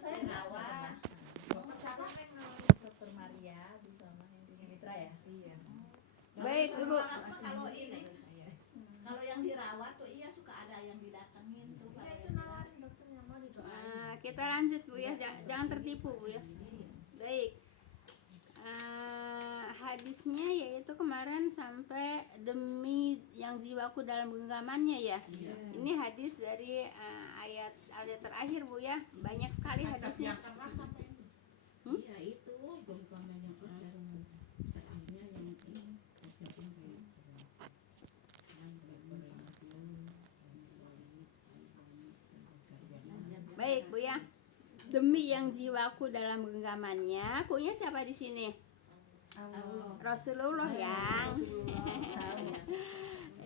saya Nawa. Dokter Maria bisa main di Mitra ya? Iya. Baik, Ibu. Kalau ini, kalau yang dirawat tuh iya suka ada yang didatengin tuh. Ya itu nawarin dokternya mau didoain. Nah, kita lanjut Bu ya, jangan tertipu Bu ya. Baik. Hadisnya yaitu kemarin sampai demi yang jiwaku dalam genggamannya ya. Ini hadis dari ayat terakhir Bu ya. Banyak sekali hadisnya. Iya itu genggaman yang terakhirnya yang ini. Baik Bu ya. Demi yang jiwaku dalam genggamannya, kunya siapa di sini? Rasulullah yang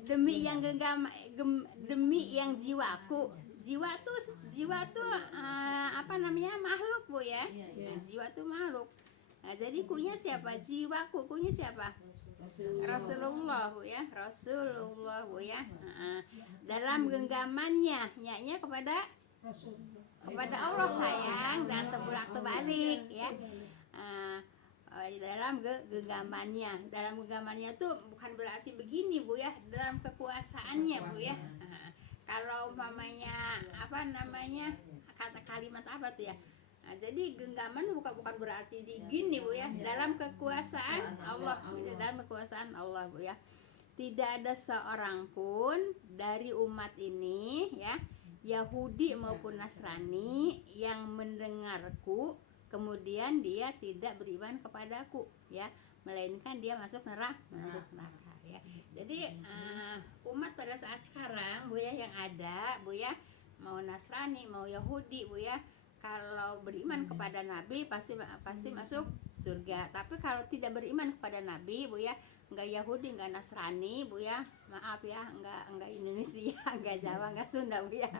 demi yang demi yang jiwaku. Jiwa tuh apa namanya, makhluk Bu ya. Nah, jiwa tuh makhluk. Nah, jadi kunya siapa? Jiwaku, kunya siapa? Rasulullah Bu ya. Rasulullah Bu ya. Dalam genggamannya, nyanya kepada Allah sayang, jangan terbalik ya. Dalam genggamannya tuh bukan berarti begini Bu ya, dalam kekuasaannya Bu ya. Kalau umpamanya apa namanya, kata kalimat apa tuh ya, jadi genggaman bukan berarti di gini Bu ya, dalam kekuasaan Allah, dalam kekuasaan Allah Bu ya. Tidak ada seorang pun dari umat ini ya, Yahudi maupun Nasrani, yang mendengarku kemudian dia tidak beriman kepadaku ya, melainkan dia masuk neraka ya. Jadi umat pada saat sekarang Bu ya, yang ada Bu ya, mau Nasrani mau Yahudi Bu ya, kalau beriman kepada Nabi pasti masuk surga. Tapi kalau tidak beriman kepada Nabi Bu ya, enggak Yahudi enggak Nasrani Bu ya, maaf ya, enggak Indonesia, enggak Jawa, enggak Sunda Bu ya.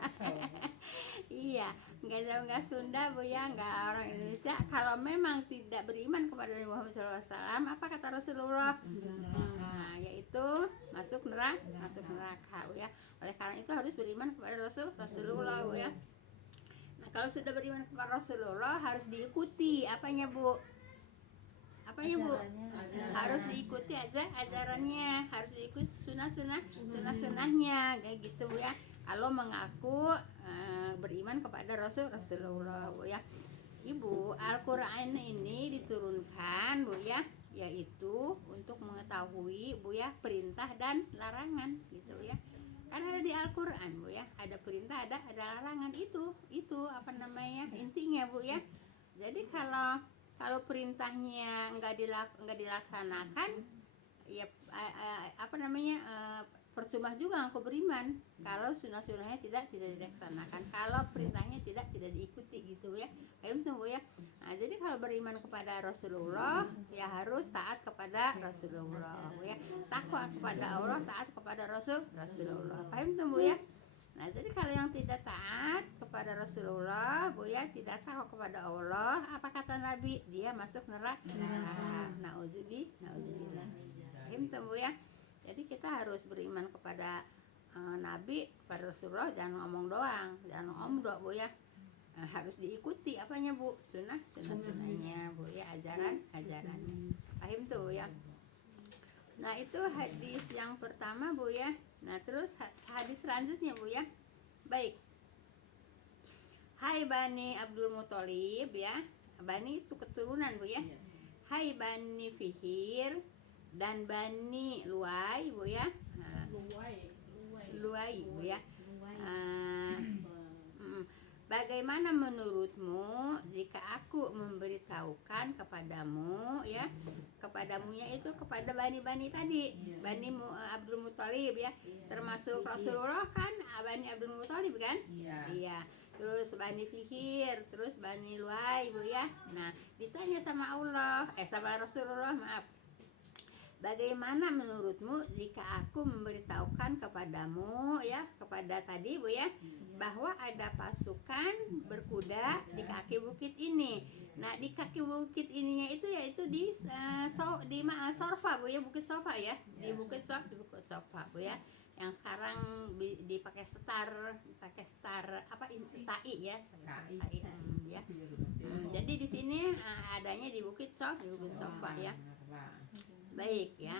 Iya, enggak Jawa enggak Sunda Bu ya, enggak orang Indonesia. Kalau memang tidak beriman kepada Nabi Muhammad SAW, apa kata Rasulullah? Nah, yaitu masuk neraka Bu ya. Oleh karena itu harus beriman kepada Rasulullah Bu ya. Nah, kalau sudah beriman kepada Rasulullah harus diikuti apanya Bu? Apanya Bu? Harus diikuti aja ajarannya, harus diikuti sunnahnya kayak gitu Bu ya. Kalau mengaku beriman kepada Rasulullah Bu ya. Ibu, Al-Qur'an ini diturunkan Bu ya, yaitu untuk mengetahui Bu ya perintah dan larangan gitu ya. Kan ada di Al-Qur'an Bu ya, ada perintah, ada larangan, itu apa namanya, intinya Bu ya. Jadi kalau perintahnya nggak dilaksanakan ya, apa namanya, percuma juga aku beriman kalau sunnahnya tidak dilaksanakan, kalau perintahnya tidak diikuti gitu ya. Kayak itu Bu ya. Nah, jadi kalau beriman kepada Rasulullah ya harus taat kepada Rasulullah Bu ya. Takwa kepada Allah, taat kepada Rasulullah. Paham tuh Bu ya? Nah, jadi kalau yang tidak taat kepada Rasulullah Bu ya, tidak taat kepada Allah, apa kata Nabi? Dia masuk neraka. Nauzubillah. Paham tuh Bu ya? Jadi kita harus beriman kepada Nabi, kepada Rasulullah, jangan ngomong doang, jangan omdo Bu ya. Harus diikuti apanya Bu? Sunnahnya Bu ya, ajarannya. Paham tuh ya? Nah, itu hadis yang pertama Bu ya. Nah, terus hadis selanjutnya Bu ya. Baik. Hai Bani Abdul Muthalib ya. Bani itu keturunan Bu ya. Hai Bani Fihir dan Bani Luai Bu ya. Luai Bu ya. Bagaimana menurutmu jika aku memberitahukan kepadamu ya, kepadamunya itu kepada bani-bani tadi, Bani Abdul Muthalib ya, termasuk Rasulullah kan Bani Abdul Muthalib kan? Iya. Terus Bani Fihir, terus Bani Luai Bu ya. Nah, ditanya sama Allah, sama Rasulullah, maaf. Bagaimana menurutmu jika aku memberitahukan kepadamu ya, kepada tadi Bu ya, bahwa ada pasukan berkuda di kaki bukit ini. Nah, di kaki bukit ininya itu yaitu di Sorfa Bu ya, Bukit Sofa ya, di Bukit Sofa Bu ya. yang sekarang dipakai setar apa sai ya, sai, ya. Jadi di sini adanya di Bukit Sofa ya. Baik ya.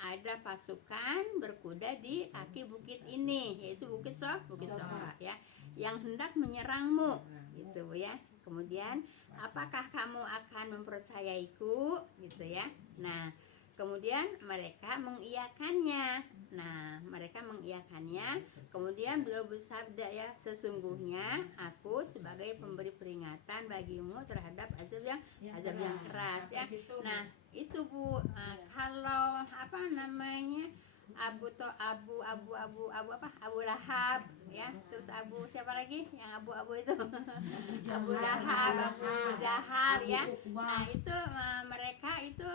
Ada pasukan berkuda di kaki bukit ini, yaitu Bukit Sofa ya, yang hendak menyerangmu gitu ya. Kemudian apakah kamu akan mempercayaiku gitu ya. Nah, kemudian mereka mengiyakannya. Kemudian beliau bersabda ya, sesungguhnya aku sebagai pemberi peringatan bagimu terhadap azab yang keras ya. Nah, itu Bu, kalau apa namanya Abu Lahab ya, terus Abu siapa lagi yang abu-abu itu Abu Lahab, Abu Jahal ya. Nah itu mereka itu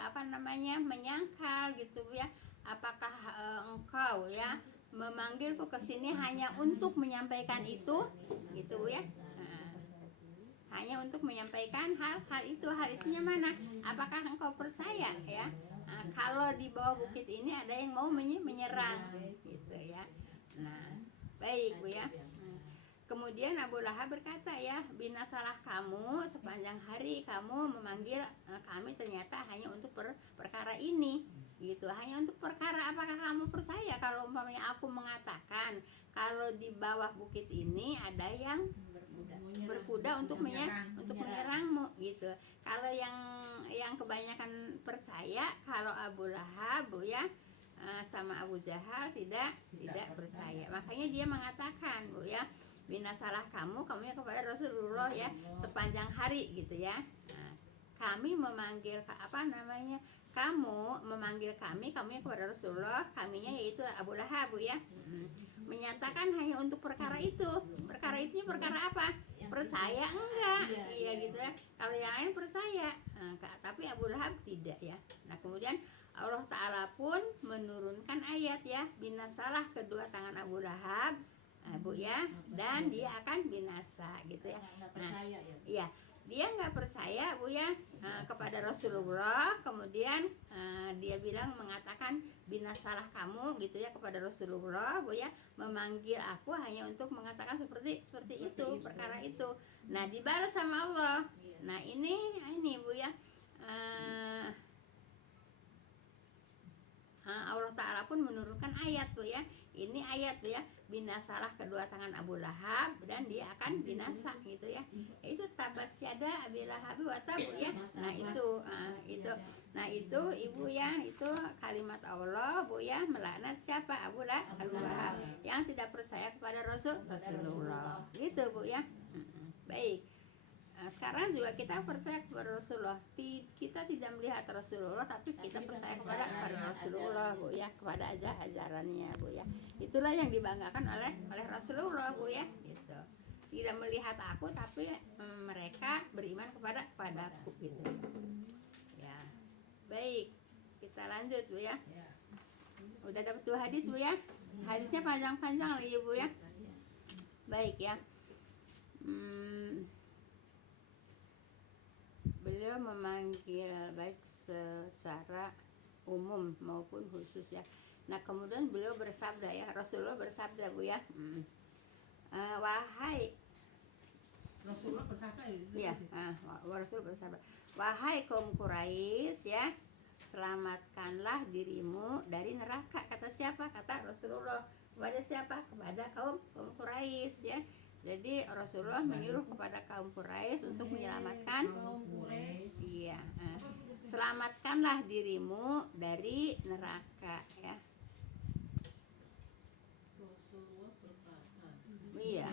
apa namanya menyangkal gitu ya, apakah engkau ya memanggilku ke sini hanya untuk menyampaikan itu gitu ya. Hanya untuk menyampaikan hal itunya mana? Apakah engkau percaya ya? Kalau di bawah bukit ini ada yang mau menyerang gitu ya. Nah, baik Bu ya. Kemudian Abu Lahab berkata ya, binasalah kamu sepanjang hari kamu memanggil kami ternyata hanya untuk perkara ini gitu. Hanya untuk perkara apakah kamu percaya kalau umpamanya aku mengatakan kalau di bawah bukit ini ada yang berkuda untuk menyerangmu gitu. Kalau yang kebanyakan percaya, kalau Abu Lahab Bu ya sama Abu Jahal tidak percaya. Makanya dia mengatakan Bu ya, binasalah kamu ya kepada Rasulullah ya sepanjang hari gitu ya. Nah, kami memanggil kamu memanggil kami ya kepada Rasulullah, kaminya yaitu Abu Lahab Bu ya. Menyatakan hanya untuk perkara itu. Perkara itunya perkara apa? Percaya enggak? Iya gitu ya. Kalau yang lain percaya, tapi Abu Lahab tidak ya. Nah, kemudian Allah Ta'ala pun menurunkan ayat ya, binasalah kedua tangan Abu Lahab Bu ya, dan dia akan binasa gitu ya. Nah, iya, dia nggak percaya Bu ya kepada Rasulullah. Kemudian dia mengatakan binasalah kamu gitu ya kepada Rasulullah Bu ya, memanggil aku hanya untuk mengatakan seperti itu perkara itu. Nah, dibalas sama Allah. Nah, ini Bu ya, Allah Ta'ala pun menurunkan ayat Bu ya. Ini ayat Bu ya, binasalah kedua tangan Abu Lahab dan dia akan binasa gitu ya. Itu tabat syada Abi Lahab wa tab ya. Nah itu Ibu ya, itu kalimat Allah Bu ya, melaknat siapa? Abu Lahab yang tidak percaya kepada Rasulullah gitu Bu ya. Baik. Sekarang juga kita percaya kepada Rasulullah. Kita tidak melihat Rasulullah, tapi kita percaya kepada Rasulullah Bu ya, kepada ajarannya Bu ya. Itulah yang dibanggakan oleh Rasulullah Bu ya gitu. Tidak melihat aku, tapi mereka beriman kepadaku gitu ya. Baik, kita lanjut Bu ya. Udah dapat 2 hadis Bu ya. Hadisnya panjang-panjang lagi Bu ya. Baik ya. Beliau memanggil baik secara umum maupun khusus ya. Nah, kemudian beliau bersabda ya, Rasulullah bersabda Bu ya, wahai Rasulullah bersabda ya, Rasul bersabda, wahai kaum Quraisy ya, selamatkanlah dirimu dari neraka. Kata siapa? Kata Rasulullah. Kepada siapa? Kepada kaum Quraisy ya. Jadi Rasulullah menyuruh kepada kaum Quraisy untuk menyelamatkan, iya, selamatkanlah dirimu dari neraka ya. Iya.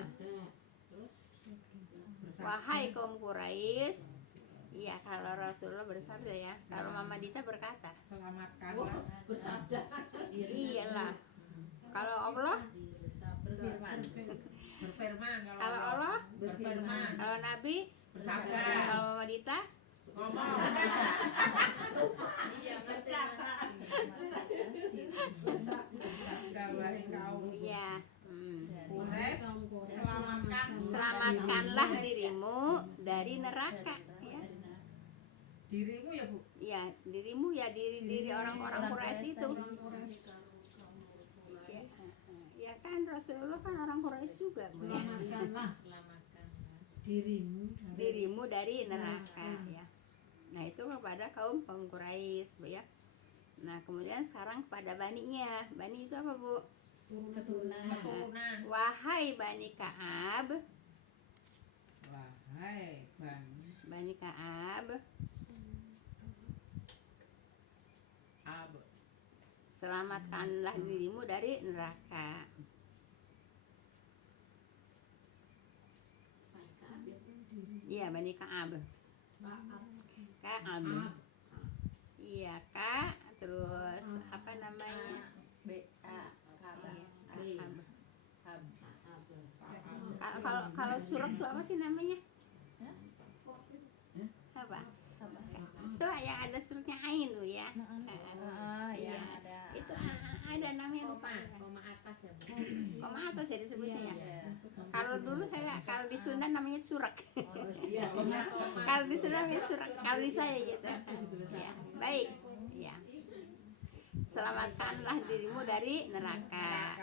Wahai kaum Quraisy, iya, kalau Rasulullah bersabda ya. Kalau Mama Dita berkata, selamatkanlah. Bersabda. Iyalah. Kalau Allah berfirman, kalau Allah berfirman, kalau Nabi bersabda, kalau Mama Dita ngomong. Iya, berkata. Bersabda wahai kaum iya, Quraisy, selamatkanlah dirimu dari neraka ya. Dirimu ya Bu. Iya, dirimu ya, diri orang-orang Quraisy itu. kan Rasulullah kan orang Quraisy juga, Bu ya. Selamatkanlah Dirimu dari neraka ya. Nah, itu kepada kaum Quraisy, Bu ya. Nah, kemudian sekarang kepada baninya. Bani itu apa, Bu? Keturunan. Wahai Bani Ka'ab, Wahai Bani Ka'ab, Ab. selamatkanlah dirimu dari neraka. Iya, Bani Ka'ab. Ka'ab. Iya, Kak. Terus apa namanya? Iya, Ka'ab. Kalau surat tuh apa sih namanya? Apa? Itu yang ada surutnya ain, Bu ya. Iya, Itu ada namanya lupa. koma atas ya, Bu. Koma atas ya disebutnya ya. Kalau dulu kalau di Sunda namanya surak. Kalau di Sunda namanya surak. Kalau di saya gitu. Ya, baik. Ya. Selamatkanlah dirimu dari neraka.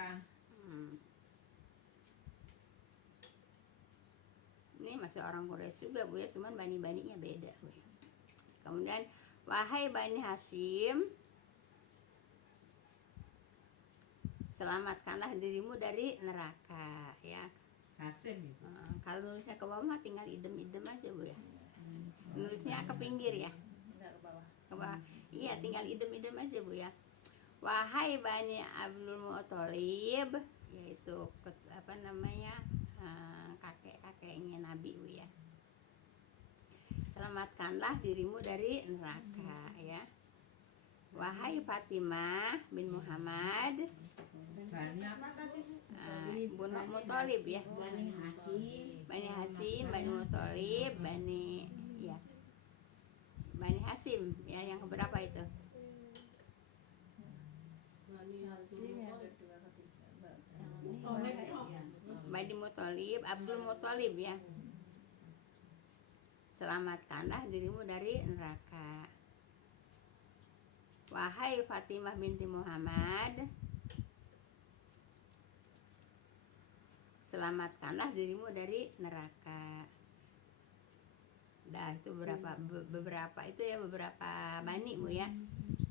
Ini masih orang Quraisy juga, Bu ya, cuman bani-baninya beda, Bu ya. Kemudian wahai Bani Hasyim, selamatkanlah dirimu dari neraka ya. Hasim itu. Kalau nulisnya ke bawah tinggal idem-idem aja, Bu ya. Nulisnya ke pinggir ya. Ke bawah. Iya, tinggal idem-idem aja, Bu ya. Wahai Bani Abdul Muthalib, yaitu apa namanya? Kakek-kakeknya Nabi, Bu ya. Selamatkanlah dirimu dari neraka ya. Wahai Fatimah bin Muhammad, Bani apa tadi? Bun Muthalib ya. Bani Hasyim, Bani Muthalib, Bani Hasyim ya, yang keberapa itu? Bani Muthalib, Abdul Muthalib ya. Selamatkanlah dirimu dari neraka. Wahai Fatimah binti Muhammad, selamatkanlah dirimu dari neraka. Dah, itu beberapa itu ya, beberapa bani, Bu ya.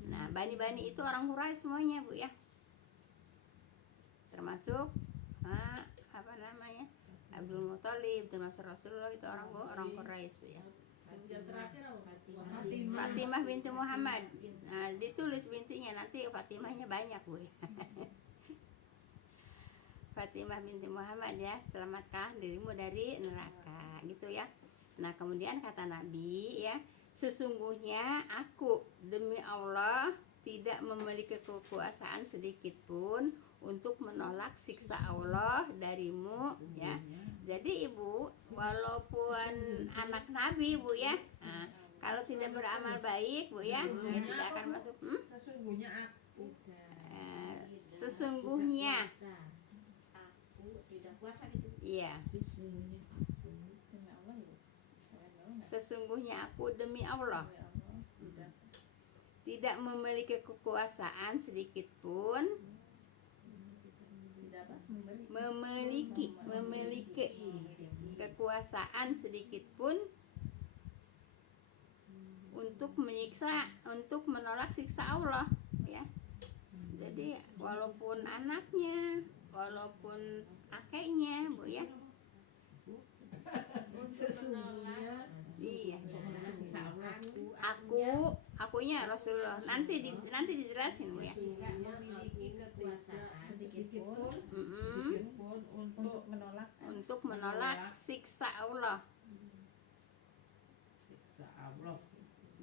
Nah, bani-bani itu orang Quraisy semuanya, Bu ya. Termasuk apa namanya? Abdul Muthalib, termasuk Rasulullah, itu orang Quraisy, Bu ya. Yang terakhir Fatimah binti Muhammad. Nah, ditulis bintinya, nanti Fatimahnya banyak, Bu ya. Fatimah binti Muhammad ya, selamatkan dirimu dari neraka, gitu ya. Nah, kemudian kata Nabi ya, sesungguhnya aku demi Allah tidak memiliki kekuasaan sedikit pun untuk menolak siksa Allah darimu ya. Jadi Ibu, walaupun anak Nabi, Bu ya, kalau tidak beramal baik, Bu ya, ya tidak akan masuk. Sesungguhnya aku. Sesungguhnya aku tidak puasa gitu. iya. Sesungguhnya aku demi Allah tidak memiliki kekuasaan sedikit pun memiliki kekuasaan sedikit pun untuk menolak siksa Allah ya. Jadi walaupun anaknya, walaupun kakeknya, Bu ya. Sesungguhnya Iya. Akunya Rasulullah. Nanti dijelasin, Bu ya. Tidak memiliki kekuasaan sedikit pun Untuk menolak siksa Allah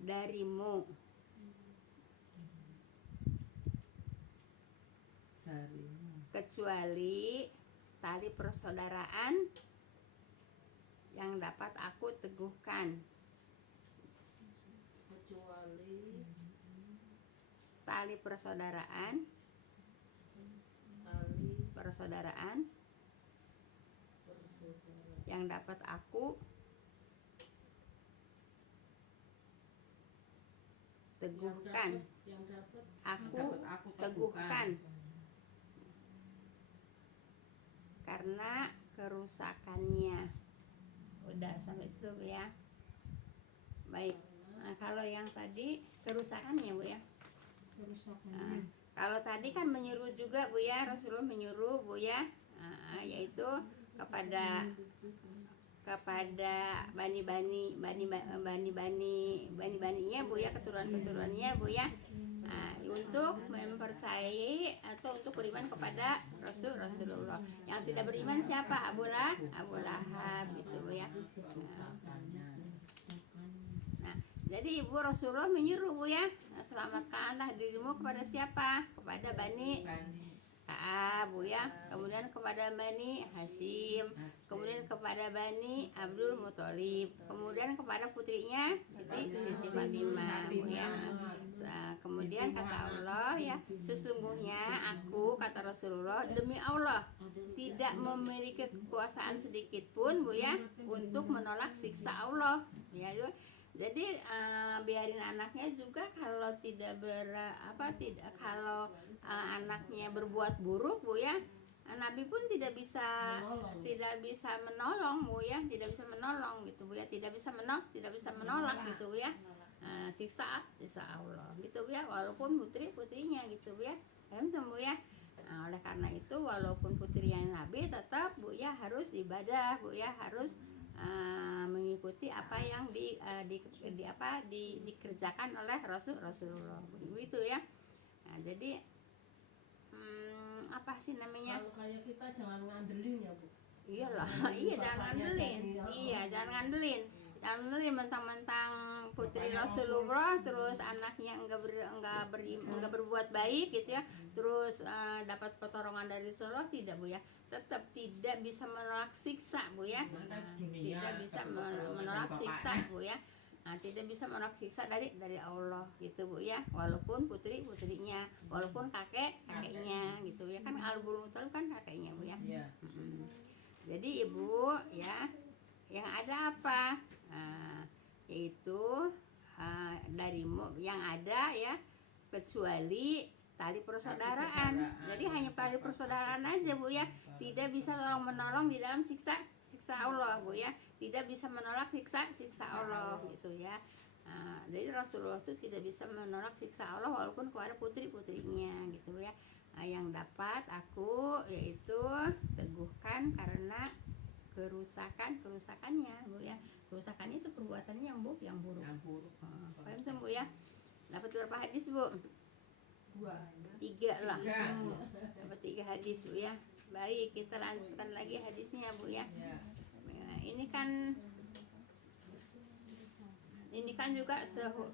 darimu. Kecuali tali persaudaraan yang dapat aku teguhkan. kecuali Tali persaudaraan yang dapat aku teguhkan. yang dapat Aku teguhkan. karena kerusakannya. Udah sampai situ Bu ya. Baik. Nah, kalau yang tadi kerusakannya Bu ya. Nah, kalau tadi kan menyuruh juga Bu ya, Rasulullah menyuruh Bu ya, yaitu kepada bani-baninya Bu ya, keturunan-keturunannya Bu ya, untuk mempercayai atau untuk beriman kepada Rasulullah. Yang tidak beriman siapa? Abu Lahab gitu Bu ya. Nah, jadi Ibu Rasulullah menyuruh Bu ya, selamatkanlah dirimu kepada siapa? Kepada Bani Ka'ab Bu ya, kemudian kepada Bani Hashim, kemudian kepada Bani Abdul Muthalib, kemudian kepada putrinya Siti Fatimah Bu ya. Kemudian kata Allah ya, sesungguhnya aku, kata Rasulullah, demi Allah tidak memiliki kekuasaan sedikit pun Bu ya untuk menolak siksa Allah ya. Jadi biarin anaknya juga kalau anaknya berbuat buruk Bu ya, Nabi pun tidak bisa menolong Bu ya, tidak bisa menolong gitu Bu ya, tidak bisa menolak gitu Bu ya. Siksa Allah gitu Bu ya, walaupun putrinya gitu Bu ya. Bu ya. Nah, oleh karena itu walaupun putrinya Nabi tetap Bu ya harus ibadah Bu ya, harus mengikuti apa yang dikerjakan oleh Rasulullah begitu ya. Nah, jadi apa sih namanya? Kalau kayak kita jangan ngandelin ya Bu. Iyalah, iya jangan ngandelin. Iya, jangan ngandelin. Jangan ngandelin mentang-mentang putri Rasulullah terus anaknya enggak berbuat baik gitu ya. Terus dapat pertolongan dari Rasulullah, tidak Bu ya. Tetap tidak bisa menolak siksa Bu ya. Tidak bisa menolak siksa Bu ya. Nah, tidak bisa menolak siksa dari Allah gitu Bu ya, walaupun putrinya, walaupun kakeknya gitu ya, kan Al-Bul Muthalib kan kakeknya Bu ya. Jadi Ibu ya, yang ada apa? Yaitu yang ada ya, kecuali tali persaudaraan. Jadi hanya tali persaudaraan aja Bu ya, tidak bisa tolong menolong di dalam siksa Allah Bu ya, tidak bisa menolak siksa Allah gitu ya. Jadi Rasulullah itu tidak bisa menolak siksa Allah walaupun kepada putrinya gitu ya. Yang dapat aku yaitu teguhkan karena kerusakannya Bu ya. Kerusakannya itu perbuatannya yang buruk. Paham Bu ya? Dapat berapa hadis Bu? 3 lah. Dapat 3 hadis Bu ya. Baik, kita lanjutkan lagi hadisnya Bu ya. Nah, ini kan juga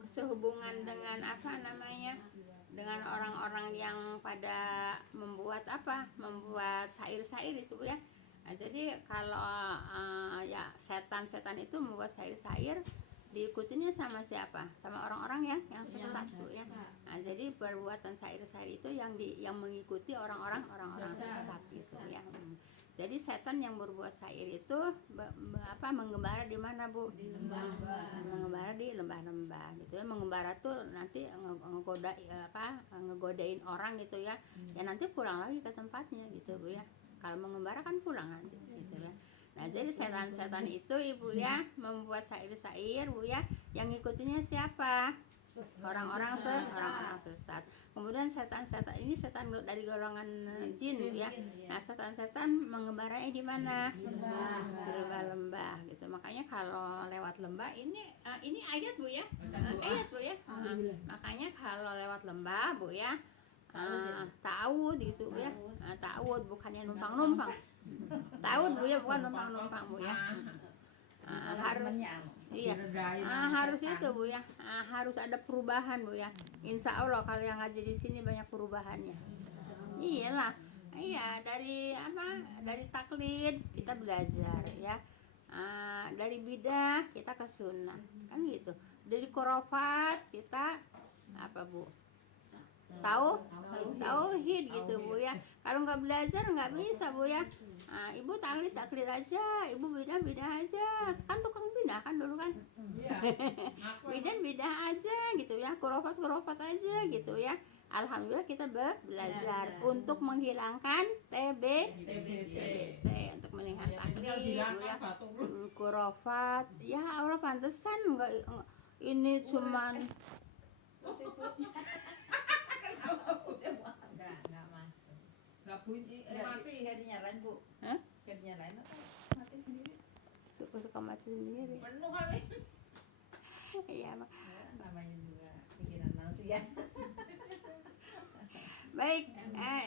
sehubungan dengan apa namanya, dengan orang-orang yang pada membuat syair-syair itu Bu ya. Nah, jadi kalau ya setan itu membuat syair-syair, diikutinya sama siapa? Sama orang-orang yang sesat Bu ya. Nah, jadi perbuatan syair-syair itu yang mengikuti orang-orang sesat gitu ya. Jadi setan yang berbuat syair itu mengembara di mana Bu? Di lembah. Mengembara di lembah-lembah gitu ya. Mengembara tuh nanti ngegodain orang gitu ya. Ya nanti pulang lagi ke tempatnya gitu Bu ya. Kalau mengembara kan pulang nanti gitu ya. Nah, jadi setan-setan itu Ibu ya membuat syair-syair Bu ya, yang ngikutinya siapa? Orang-orang sesat. Kemudian setan-setan ini setan dari golongan jin Bu ya. Nah, setan-setan mengembaranya di mana? Di lembah-lembah gitu. Makanya kalau lewat lembah ini ayat Bu ya. Ayat Bu ya. Makanya kalau lewat lembah Bu ya, ta'awud gitu Bu ya. Ta'awud bukannya numpang-numpang. Ta'awud Bu ya, bukan numpang-numpang Bu ya. Harus itu Bu ya. Harus ada perubahan Bu ya. Insya Allah kalau yang ngaji di sini banyak perubahannya. Iyalah. Iya, dari taklid kita belajar ya. Dari bidah kita ke sunnah. Kan gitu. Dari khurafat kita apa Bu? Tauhid gitu Bu ya. Kalau nggak belajar nggak bisa Bu ya. Ibu taklid aja, ibu bidah aja. Kan tukang bidah kan dulu kan. Bidah aja gitu ya. Khurafat aja gitu ya. alhamdulillah kita belajar untuk menghilangkan TBC, untuk menghilangkan taklid, Bu ya, kurofat. Ya Allah, pantesan enggak ini cuman Enggak masuk. Nggak bunyi, mati. Nggak dinyalain, Bu. Hah? Nggak dinyalain atau mati sendiri? suka mati sendiri. Penuh kali. Iya, Mak. Ya, namanya juga pikiran manusia. Baik,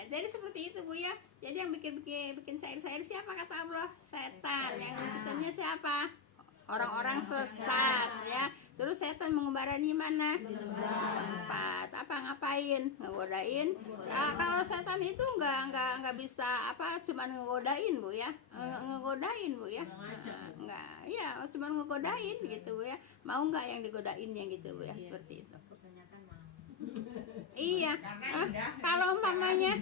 jadi seperti itu Bu ya. Jadi yang bikin syair-syair siapa kata Allah? Setan. Yang bikinnya siapa? Orang-orang sesat ya. Terus setan mengembara di mana? Tempat. Apa ngapain? Ngegodain. Kalau setan itu nggak bisa apa? Cuman ngegodain Bu ya. Ngegodain Bu ya. Nggak, ya cuman ngegodain gitu Bu ya. Mau nggak yang digodainnya gitu Bu ya? Seperti itu. Kebanyakan mau. Iya. Kalau umpamanya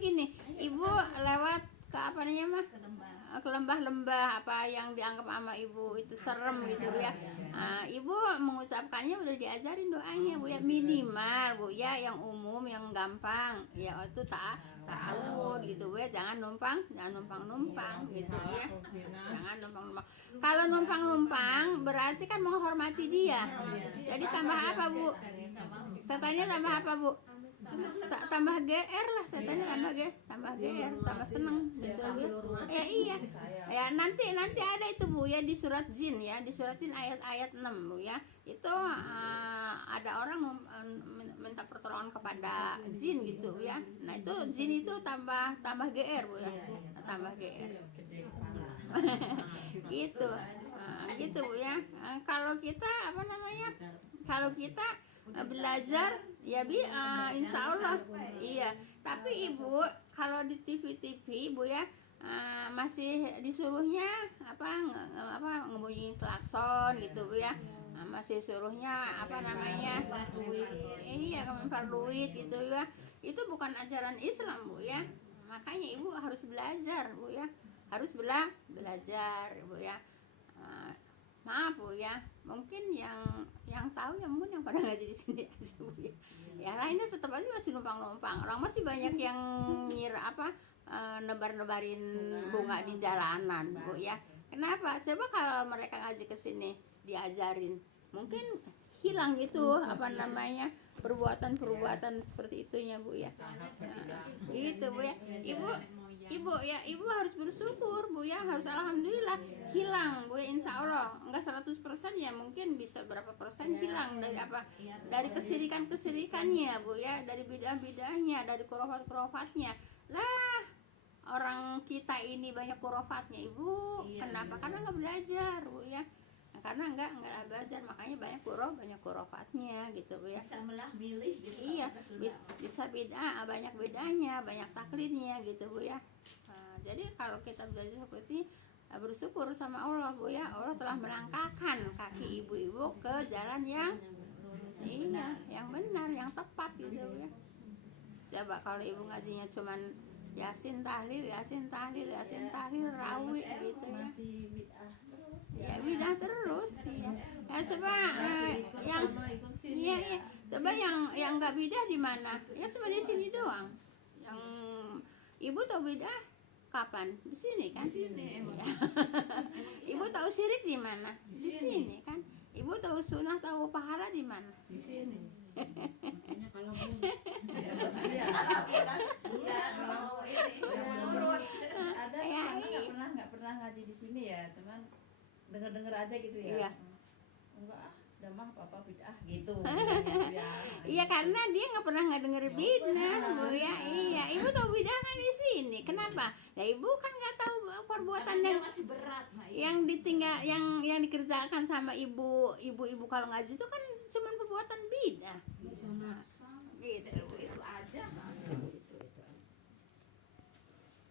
gini, ibu lewat ke apa namanya mah? Ke lembah-lembah apa yang dianggap sama ibu itu serem gitu Bu ya. Ibu mengucapkannya udah diajarin doanya Bu ya, minimal Bu ya, yang umum yang gampang ya itu ta'awud gitu Bu ya, jangan numpang gitu ya. Jangan numpang. Kalau numpang berarti kan menghormati dia. Jadi tambah apa Bu? Setannya tambah apa Bu? Tambah GR lah, setannya tambah GR, tambah seneng gitu Bu ya. Iya. Ya nanti ada itu Bu ya di surat Jin ya, di surat Jin ayat 6 Bu ya. Itu ada orang minta pertolongan kepada jin gitu ya. Nah, itu jin itu tambah GR Bu ya. Tambah GR. Gitu. Gitu Bu ya. Kalau kita apa namanya? Kalau kita belajar ya insya Allah iya. Tapi Ibu kalau di TV Bu ya masih disuruhnya ngebunyiin klakson gitu Bu ya. Masih suruhnya apa namanya? Iya, ngelempar duit gitu ya. Itu bukan ajaran Islam Bu ya. Makanya Ibu harus belajar Bu ya. Harus belajar Bu ya. Maaf Bu ya, mungkin yang tahu ya mungkin yang pada ngaji di sini aja Bu ya. Yang lainnya tetap aja masih numpang. Orang masih banyak yang nebar-nebarin bunga di jalanan Bu ya. Kenapa? Coba kalau mereka ngaji ke sini diajarin, mungkin hilang itu apa namanya perbuatan seperti itunya Bu ya. Gitu Bu ya. Ibu harus bersyukur Bu ya, harus alhamdulillah hilang Bu ya, insya Allah enggak 100% ya, mungkin bisa berapa persen hilang dari apa, dari kesirikannya Bu ya, dari bidah-bidahnya, dari kurofat-kurofatnya lah. Orang kita ini banyak kurofatnya Ibu, kenapa? Karena nggak belajar Bu ya. Karena enggak belajar, makanya banyak kurofatnya gitu Bu ya. Bisa milih gitu. Iya, bisa beda, banyak bedanya, banyak taklidnya gitu Bu ya. Jadi kalau kita belajar seperti bersyukur sama Allah Bu ya, Allah telah melangkahkan kaki ibu-ibu ke jalan yang yang benar, yang tepat gitu Bu ya. Coba kalau ibu ngajinya cuman Yasin tahlil, rawi gitu ya. Ya bidah terus ya. Ya coba coba yang nggak bidah di mana? Ya cuma di sini doang. Yang ibu tahu bidah kapan? Di sini kan? Ya. Ibu tahu syirik di mana? Di sini kan? Ibu tahu sunnah, tahu pahala di mana? Di sini. Kalau kalau ini menurut ada nggak pernah ngaji di sini ya, cuman dengar aja gitu ya. Iya. Enggak udah mah apa bid'ah gitu. Iya, karena dia nggak pernah dengerin bidah Bu ya. Iya, ibu tahu bidah kan di sini. Kenapa? Ya ibu kan nggak tahu perbuatan yang masih berat yang ditinggal yang dikerjakan sama ibu kalau ngaji itu kan cuma perbuatan bidah gitu